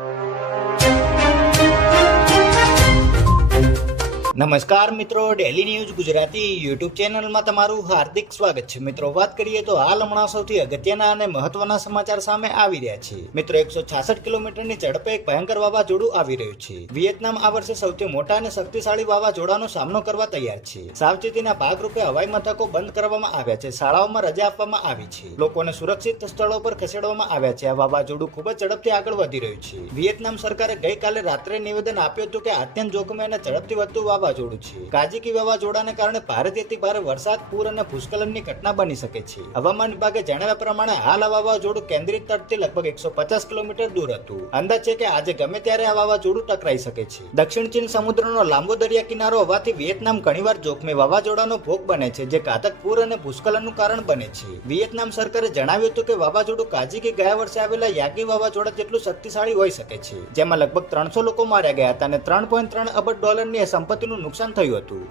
you. નમસ્કાર મિત્રો daily news Gujarati YouTube ચેનલમાં તમારું હાર્દિક સ્વાગત છે. મિત્રો, વાત કરીએ તો હાલ હમણાં સૌથી અગત્યના અને મહત્વના સમાચાર સામે આવી રહ્યા છે. મિત્રો, એકસો છાસઠ કિલોમીટરની ઝડપે એક ભયંકર વાવાઝોડું આવી રહ્યું છે. વિયેતનામ આ વર્ષે સૌથી મોટા અને શક્તિશાળી વાવાઝોડાનો સામનો કરવા તૈયાર છે. સાવચેતીના ભાગરૂપે હવાઈ મથકો બંધ કરવામાં આવ્યા છે. શાળાઓમાં રજા આપવામાં આવી છે. લોકોને સુરક્ષિત સ્થળો પર ખસેડવામાં આવ્યા છે. આ વાવાઝોડું ખૂબ જ ઝડપથી આગળ વધી રહ્યું છે. વિયેતનામ સરકારે ગઈકાલે રાત્રે નિવેદન આપ્યું હતું કે અત્યંત જોખમી અને ઝડપથી વધતું વાવાઝોડું છે. કાજીકી વાવાઝોડાને કારણે ભારેથી ભારે વરસાદ, પૂર અને ભૂસ્ખલનની ઘટના બની શકે છે. હવામાન વિભાગે જણાવ્યા પ્રમાણે હાલ આ વાવાઝોડું કેન્દ્રિત તટથી લગભગ એકસો પચાસ કિલોમીટર દૂર હતું. અંદાજ છે કે આજે ગમે ત્યારે આ વાવાઝોડું ટકરાઈ શકે છે. દક્ષિણ ચીન સમુદ્રનો લાંબો દરિયા કિનારો હોવાથી વિયેતનામ ઘણીવાર જોખમી વાવાઝોડાનો ભોગ બને છે, જે ઘાતક પૂર અને ભૂસ્ખલનનું કારણ બને છે. વિયેતનામ સરકારે જણાવ્યું હતું કે વાવાઝોડું કાજીકી ગયા વર્ષે આવેલા યાગી વાવાઝોડા જેટલું શક્તિશાળી હોઈ શકે છે, જેમાં લગભગ ત્રણસો લોકો માર્યા ગયા હતા અને ત્રણ પોઈન્ટ ત્રણ અબજ ડોલરની સંપત્તિનું નુકસાન થયું હતું.